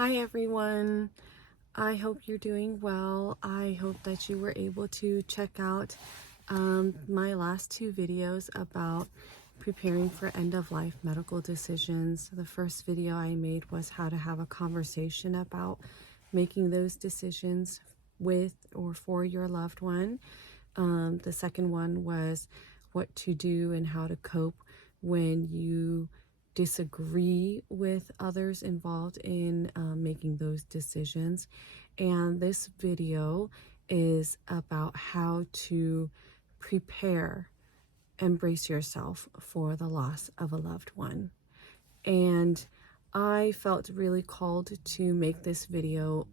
Hi everyone. I hope you're doing well. I hope that you were able to check out my last two videos about preparing for end-of-life medical decisions. The first video I made was how to have a conversation about making those decisions with or for your loved one. The second one was what to do and how to cope when you disagree with others involved in making those decisions. And this video is about how to prepare and brace yourself for the loss of a loved one. And I felt really called to make this video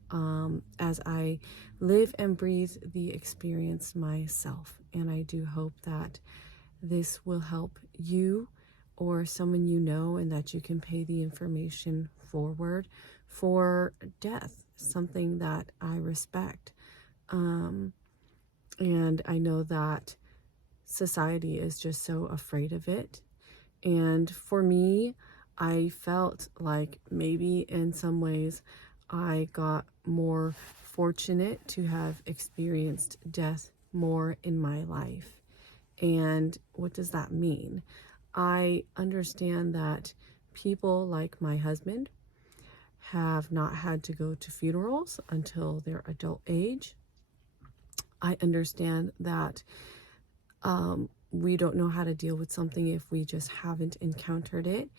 as I live and breathe the experience myself. And I do hope that this will help you or someone you know, and that you can pay the information forward for death, something that I respect. And I know that society is just so afraid of it. And for me, I felt like maybe in some ways I got more fortunate to have experienced death more in my life. And what does that mean? I understand that people like my husband have not had to go to funerals until their adult age. I understand that we don't know how to deal with something if we just haven't encountered it,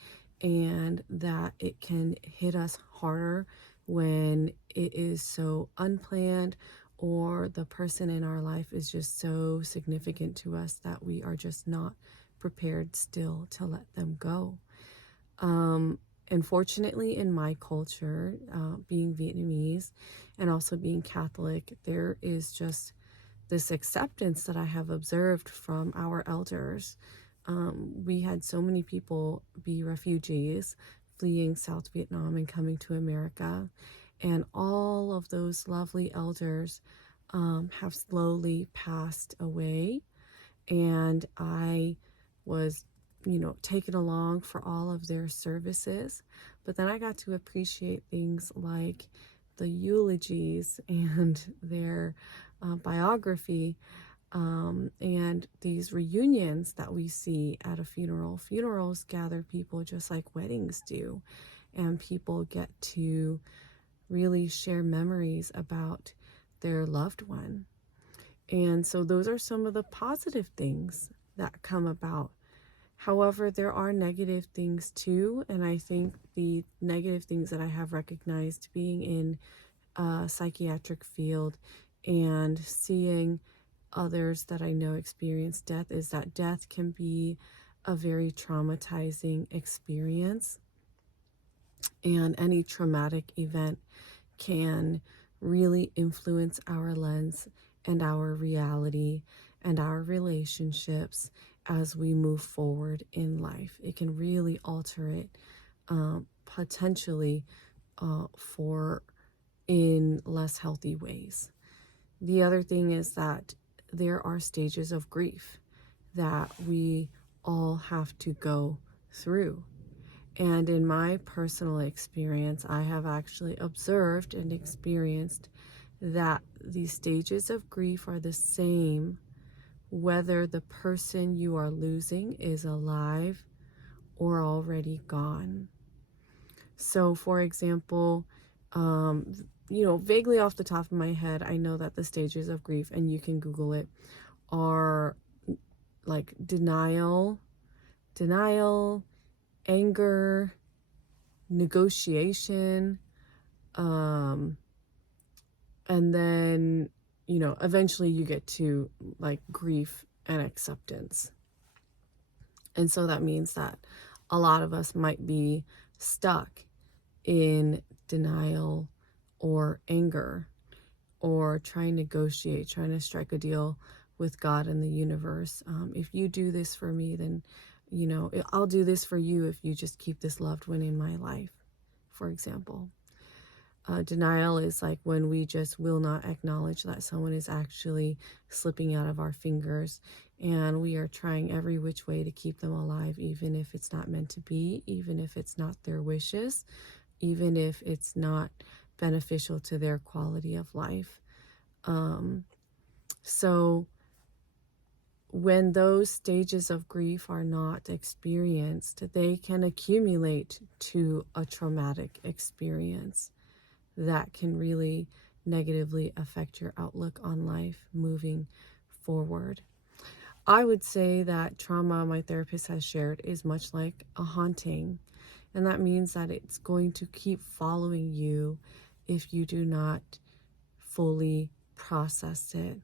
and that it can hit us harder when it is so unplanned, or the person in our life is just so significant to us that we are just not prepared still to let them go. Unfortunately, in my culture, being Vietnamese and also being Catholic, there is just this acceptance that I have observed from our elders. We had so many people be refugees fleeing South Vietnam and coming to America, and all of those lovely elders have slowly passed away. And I was, taken along for all of their services. But then I got to appreciate things like the eulogies and their biography, and these reunions that we see at a funeral. Funerals gather people just like weddings do, and people get to really share memories about their loved one. And so those are some of the positive things that come about. However, there are negative things too, and I think the negative things that I have recognized being in a psychiatric field and seeing others that I know experience death is that death can be a very traumatizing experience, and any traumatic event can really influence our lens and our reality and our relationships as we move forward in life. It can really alter it, potentially for in less healthy ways. The other thing is that there are stages of grief that we all have to go through. And in my personal experience, I have actually observed and experienced that these stages of grief are the same whether the person you are losing is alive or already gone. So, for example, vaguely off the top of my head, I know that the stages of grief, and you can Google it, are like denial, anger, negotiation, and then, eventually you get to like grief and acceptance. And so that means that a lot of us might be stuck in denial or anger, or trying to negotiate, trying to strike a deal with God and the universe. If you do this for me, then, I'll do this for you if you just keep this loved one in my life, for example. Denial is like when we just will not acknowledge that someone is actually slipping out of our fingers, and we are trying every which way to keep them alive, even if it's not meant to be, even if it's not their wishes. even if it's not beneficial to their quality of life. So when those stages of grief are not experienced, they can accumulate to a traumatic experience that can really negatively affect your outlook on life moving forward. I would say that trauma, my therapist has shared, is much like a haunting. And that means that it's going to keep following you if you do not fully process it.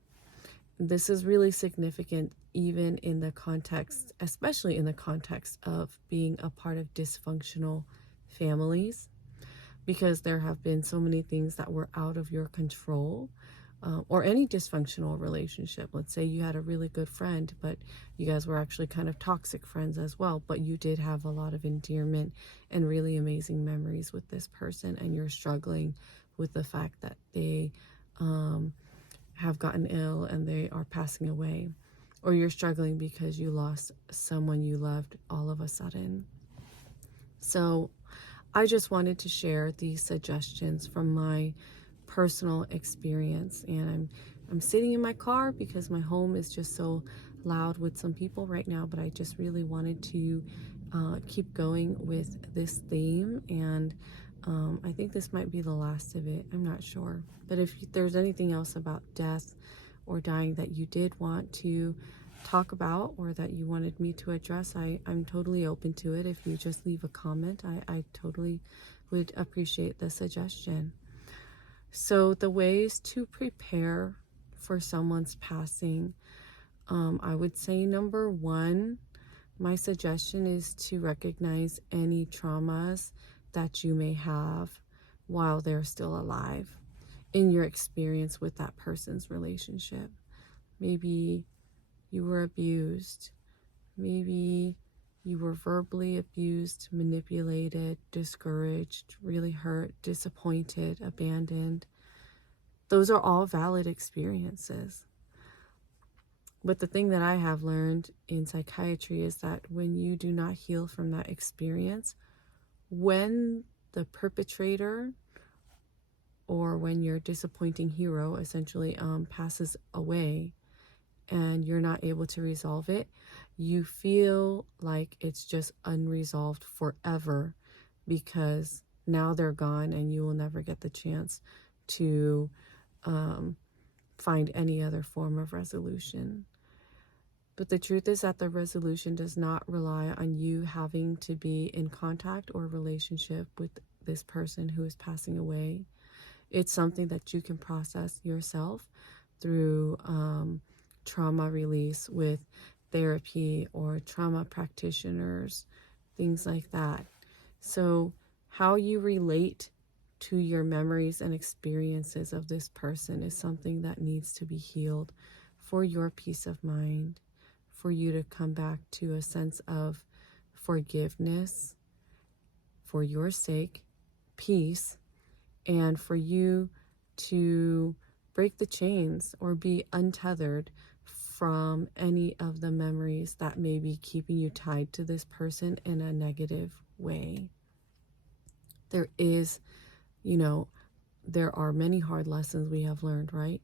This is really significant even in the context, especially in the context of being a part of dysfunctional families, because there have been so many things that were out of your control, or any dysfunctional relationship. Let's say you had a really good friend, but you guys were actually kind of toxic friends as well, but you did have a lot of endearment and really amazing memories with this person, and you're struggling with the fact that they have gotten ill and they are passing away, or you're struggling because you lost someone you loved all of a sudden. So I just wanted to share these suggestions from my personal experience, and I'm sitting in my car because my home is just so loud with some people right now, but I just really wanted to keep going with this theme, and I think this might be the last of it. I'm not sure, but if there's anything else about death or dying that you did want to talk about or that you wanted me to address, I'm totally open to it. If you just leave a comment, I totally would appreciate the suggestion. So the ways to prepare for someone's passing, I would say number one, my suggestion is to recognize any traumas that you may have while they're still alive in your experience with that person's relationship. Maybe you were abused. Maybe you were verbally abused, manipulated, discouraged, really hurt, disappointed, abandoned. Those are all valid experiences. But the thing that I have learned in psychiatry is that when you do not heal from that experience, when the perpetrator or when your disappointing hero essentially passes away and you're not able to resolve it, you feel like it's just unresolved forever, because now they're gone and you will never get the chance to find any other form of resolution. But the truth is that the resolution does not rely on you having to be in contact or relationship with this person who is passing away. It's something that you can process yourself through trauma release with therapy or trauma practitioners, things like that. So how you relate to your memories and experiences of this person is something that needs to be healed for your peace of mind, for you to come back to a sense of forgiveness for your sake, peace, and for you to break the chains or be untethered from any of the memories that may be keeping you tied to this person in a negative way. There is, there are many hard lessons we have learned, right?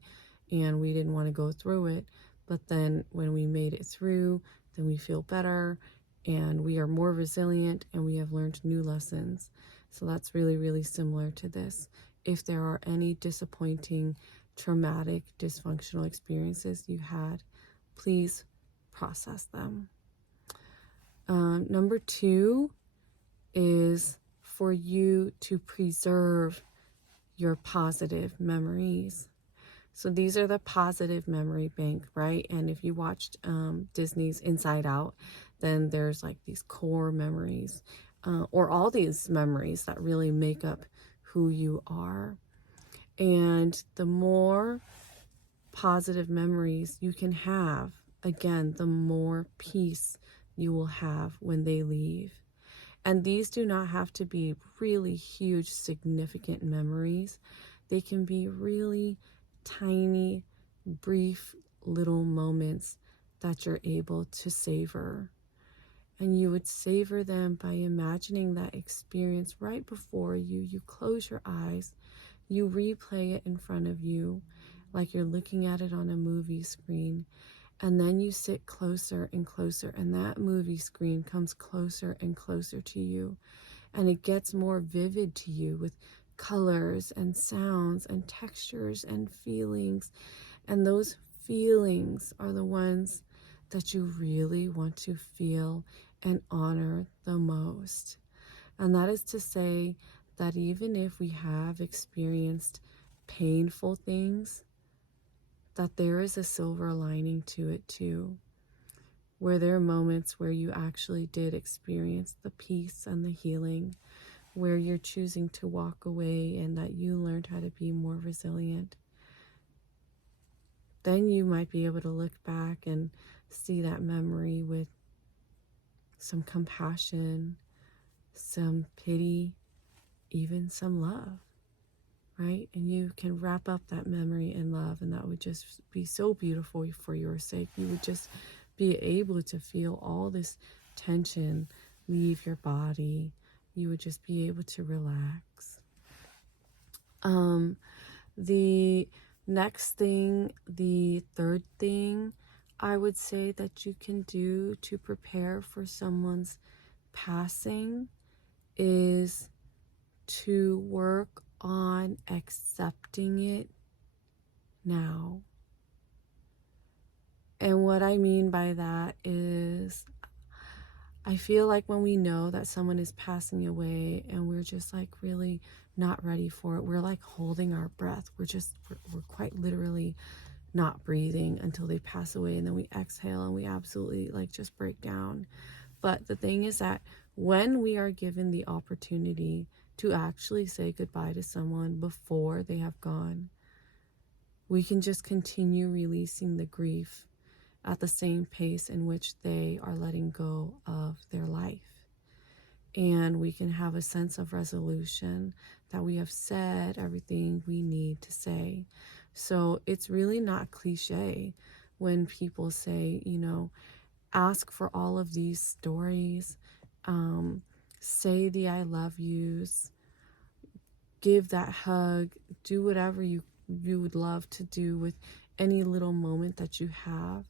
And we didn't want to go through it. But then when we made it through, then we feel better and we are more resilient and we have learned new lessons. So that's really, really similar to this. If there are any disappointing, traumatic, dysfunctional experiences you had, please process them. Number two is for you to preserve your positive memories. So these are the positive memory bank, right? And if you watched Disney's Inside Out, then there's like these core memories, or all these memories that really make up who you are. And the more positive memories you can have, again, the more peace you will have when they leave. And these do not have to be really huge, significant memories. They can be really tiny, brief little moments that you're able to savor. and you would savor them by imagining that experience right before you. You close your eyes, you replay it in front of you like you're looking at it on a movie screen. And then you sit closer and closer, and that movie screen comes closer and closer to you. And it gets more vivid to you with colors and sounds and textures and feelings. And those feelings are the ones that you really want to feel and honor the most. And that is to say that even if we have experienced painful things, that there is a silver lining to it too, where there are moments where you actually did experience the peace and the healing, where you're choosing to walk away and that you learned how to be more resilient. Then you might be able to look back and see that memory with some compassion, some pity, even some love, right? And you can wrap up that memory in love, and that would just be so beautiful for your sake. You would just be able to feel all this tension leave your body. You would just be able to relax. The next thing, the third thing I would say that you can do to prepare for someone's passing is to work on accepting it now. And what I mean by that is, I feel like when we know that someone is passing away and we're just like really not ready for it, we're like holding our breath. We're quite literally not breathing until they pass away, and then we exhale and we absolutely like just break down. But the thing is that when we are given the opportunity to actually say goodbye to someone before they have gone, we can just continue releasing the grief at the same pace in which they are letting go of their life. And we can have a sense of resolution that we have said everything we need to say. So it's really not cliche when people say, ask for all of these stories, say the I love yous, give that hug, do whatever you would love to do with any little moment that you have.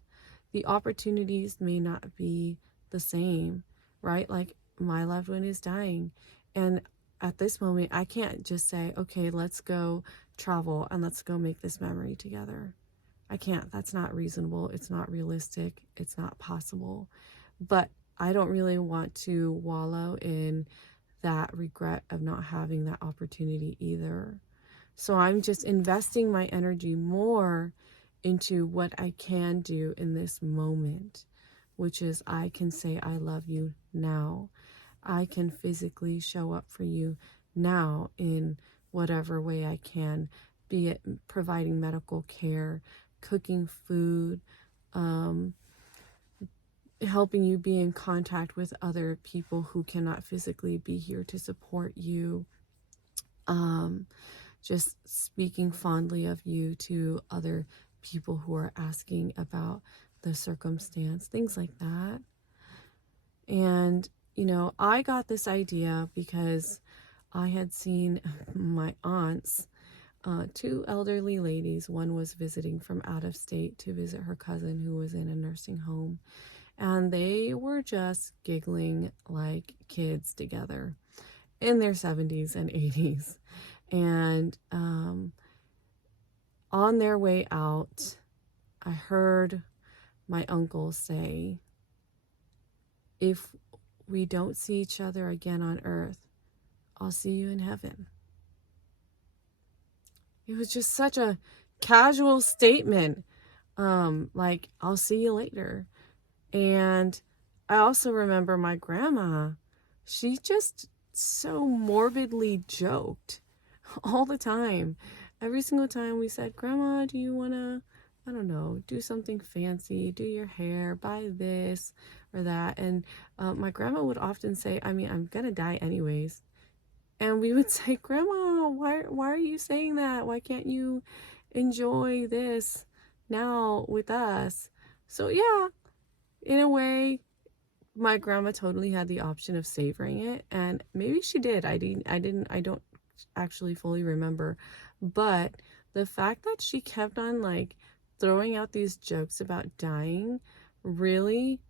The opportunities may not be the same, right? Like, my loved one is dying, and at this moment I can't just say, okay, let's go travel and let's go make this memory together. I can't. That's not reasonable. It's not realistic. It's not possible. But I don't really want to wallow in that regret of not having that opportunity either. So I'm just investing my energy more into what I can do in this moment, which is I can say I love you now. I can physically show up for you now in whatever way I can, be it providing medical care, cooking food, helping you be in contact with other people who cannot physically be here to support you, just speaking fondly of you to other people who are asking about the circumstance, things like that. And, I got this idea because I had seen my aunts, two elderly ladies. One was visiting from out of state to visit her cousin who was in a nursing home. And they were just giggling like kids together in their 70s and 80s. And on their way out, I heard my uncle say, if we don't see each other again on earth, I'll see you in heaven. It was just such a casual statement, like, I'll see you later. And I also remember my grandma, she just so morbidly joked all the time. Every single time we said, Grandma, do you want to, I don't know, do something fancy, do your hair, buy this or that. And my grandma would often say, I'm going to die anyways. And we would say, Grandma, why are you saying that? Why can't you enjoy this now with us? So yeah, in a way, my grandma totally had the option of savoring it, and maybe she did. I don't actually fully remember. But the fact that she kept on like throwing out these jokes about dying really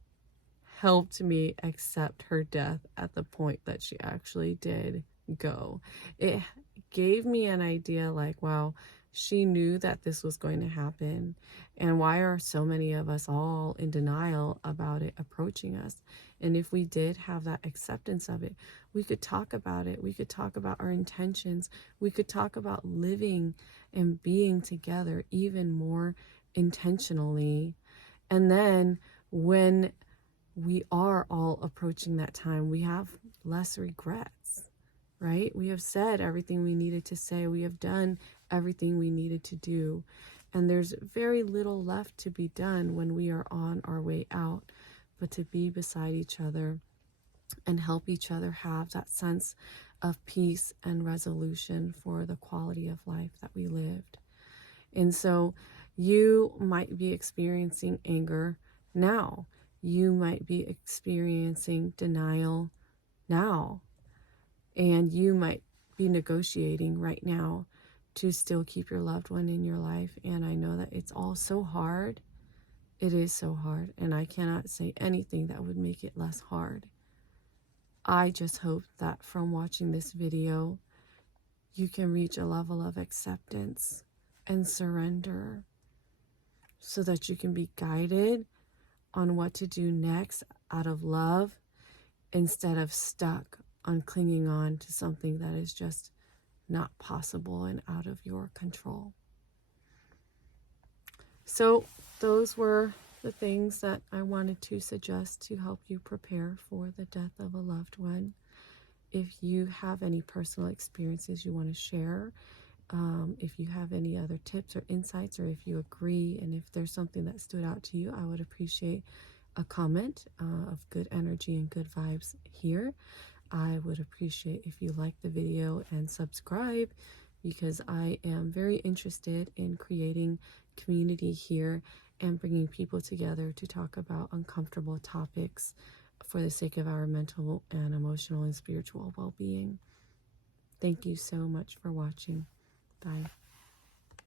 helped me accept her death at the point that she actually did go. It gave me an idea like, wow, she knew that this was going to happen. And why are so many of us all in denial about it approaching us? And if we did have that acceptance of it, we could talk about it. We could talk about our intentions. We could talk about living and being together even more intentionally. And then when we are all approaching that time, we have less regrets, right? We have said everything we needed to say. We have done everything we needed to do. And there's very little left to be done when we are on our way out, but to be beside each other and help each other have that sense of peace and resolution for the quality of life that we lived. And so you might be experiencing anger now. You might be experiencing denial now. And you might be negotiating right now to still keep your loved one in your life. And I know that it's all so hard. It is so hard. And I cannot say anything that would make it less hard. I just hope that from watching this video, you can reach a level of acceptance and surrender so that you can be guided on what to do next out of love instead of stuck on clinging on to something that is just not possible and out of your control. So those were the things that I wanted to suggest to help you prepare for the death of a loved one. If you have any personal experiences you want to share, if you have any other tips or insights, or if you agree, and if there's something that stood out to you, I would appreciate a comment of good energy and good vibes here. I would appreciate if you like the video and subscribe, because I am very interested in creating community here and bringing people together to talk about uncomfortable topics for the sake of our mental and emotional and spiritual well-being. Thank you so much for watching. Bye.